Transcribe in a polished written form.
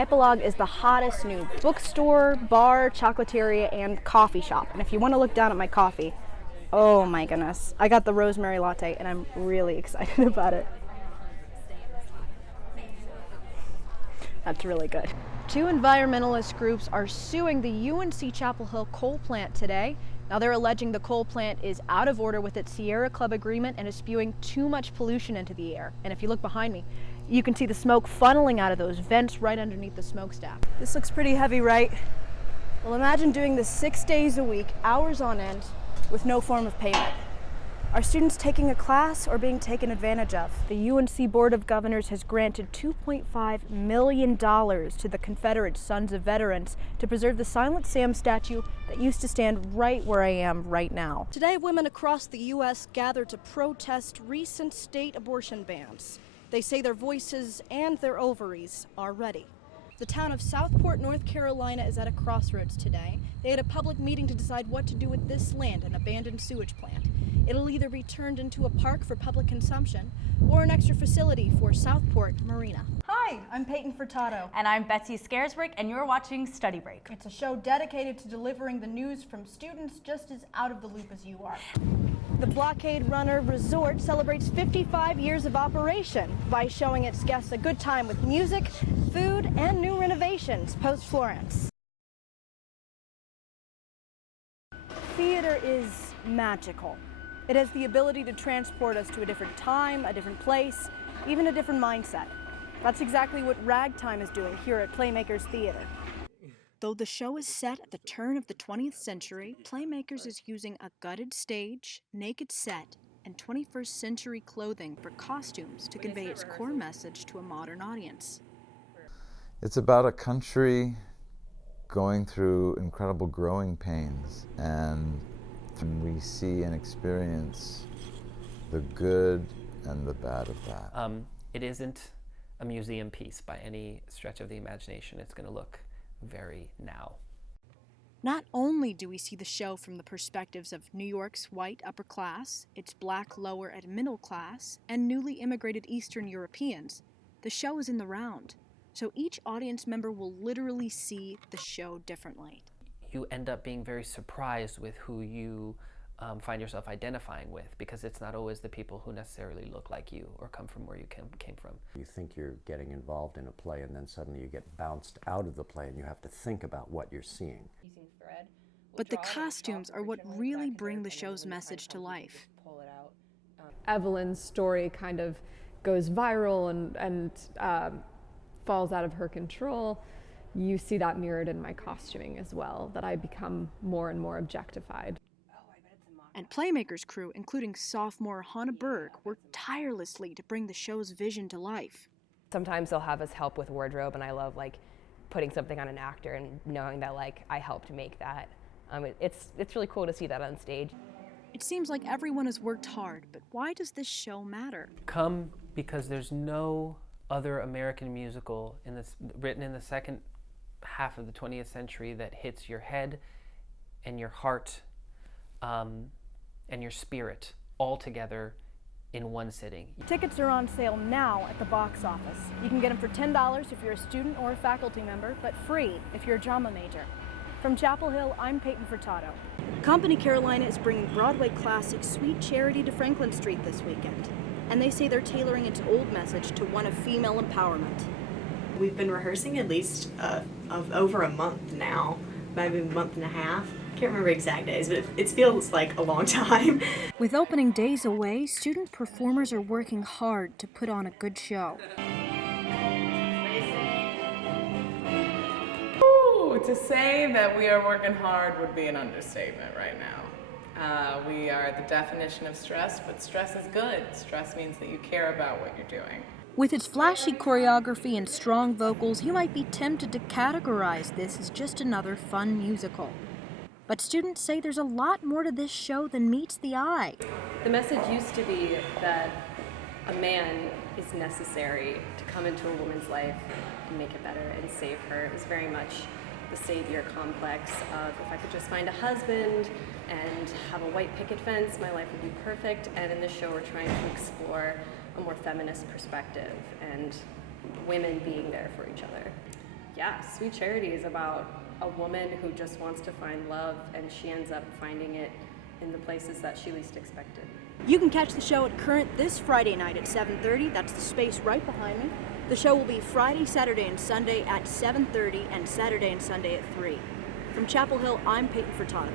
Epilogue is the hottest new bookstore, bar, chocolateria, and coffee shop. And if you want to look down at my coffee, oh my goodness, I got the rosemary latte and I'm really excited about it. That's really good. Two environmentalist groups are suing the UNC Chapel Hill coal plant today. Now they're alleging the coal plant is out of order with its Sierra Club agreement and is spewing too much pollution into the air. And if you look behind me, you can see the smoke funneling out of those vents right underneath the smokestack. This looks pretty heavy, right? Well, imagine doing this 6 days a week, hours on end, with no form of payment. Are students taking a class or being taken advantage of? The UNC Board of Governors has granted $2.5 million to the Confederate Sons of Veterans to preserve the Silent Sam statue that used to stand right where I am right now. Today, women across the U.S. gathered to protest recent state abortion bans. They say their voices and their ovaries are ready. The town of Southport, North Carolina is at a crossroads today. They had a public meeting to decide what to do with this land, an abandoned sewage plant. It'll either be turned into a park for public consumption or an extra facility for Southport Marina. Hi, I'm Peyton Furtado. And I'm Betsy Scaresbrick, and you're watching Study Break. It's a show dedicated to delivering the news from students just as out of the loop as you are. The Blockade Runner Resort celebrates 55 years of operation by showing its guests a good time with music, food, and new renovations post-Florence. Theater is magical. It has the ability to transport us to a different time, a different place, even a different mindset. That's exactly what Ragtime is doing here at Playmakers Theater. Though the show is set at the turn of the 20th century, Playmakers is using a gutted stage, naked set, and 21st century clothing for costumes to convey its core message to a modern audience. It's about a country going through incredible growing pains, and we see and experience the good and the bad of that. It isn't a museum piece by any stretch of the imagination. It's going to look very now. Not only do we see the show from the perspectives of New York's white upper class, its black lower and middle class, and newly immigrated Eastern Europeans, the show is in the round. So each audience member will literally see the show differently. You end up being very surprised with who you find yourself identifying with, because it's not always the people who necessarily look like you or come from where you came from. You think you're getting involved in a play, and then suddenly you get bounced out of the play and you have to think about what you're seeing. But the costumes are what really bring the show's message to life. Evelyn's story kind of goes viral and falls out of her control. You see that mirrored in my costuming as well, that I become more and more objectified. And Playmakers crew, including sophomore HANNA BERG, worked tirelessly to bring the show's vision to life. Sometimes they'll have us help with wardrobe, and I love putting something on an actor and knowing that I helped make that. It's really cool to see that on stage. It seems like everyone has worked hard, but why does this show matter? Come because there's no other American musical written in the second half of the 20th century that hits your head and your heart and your spirit all together in one sitting. Tickets are on sale now at the box office. You can get them for $10 if you're a student or a faculty member, but free if you're a drama major. From Chapel Hill, I'm Peyton Furtado. Company Carolina is bringing Broadway classic Sweet Charity to Franklin Street this weekend, and they say they're tailoring its old message to one of female empowerment. We've been rehearsing at least of over a month now, maybe a month and a half. Can't remember exact days, but it feels like a long time. With opening days away, student performers are working hard to put on a good show. Ooh, to say that we are working hard would be an understatement right now. We are the definition of stress, but stress is good. Stress means that you care about what you're doing. With its flashy choreography and strong vocals, you might be tempted to categorize this as just another fun musical. But students say there's a lot more to this show than meets the eye. The message used to be that a man is necessary to come into a woman's life and make it better and save her. It was very much the savior complex of, if I could just find a husband and have a white picket fence, my life would be perfect. And in this show, we're trying to explore a more feminist perspective and women being there for each other. Sweet Charity is about a woman who just wants to find love, and she ends up finding it in the places that she least expected. You can catch the show at Current this Friday night at 7:30. That's the space right behind me. The show will be Friday, Saturday, and Sunday at 7:30 and Saturday and Sunday at 3. From Chapel Hill, I'm Peyton Furtado.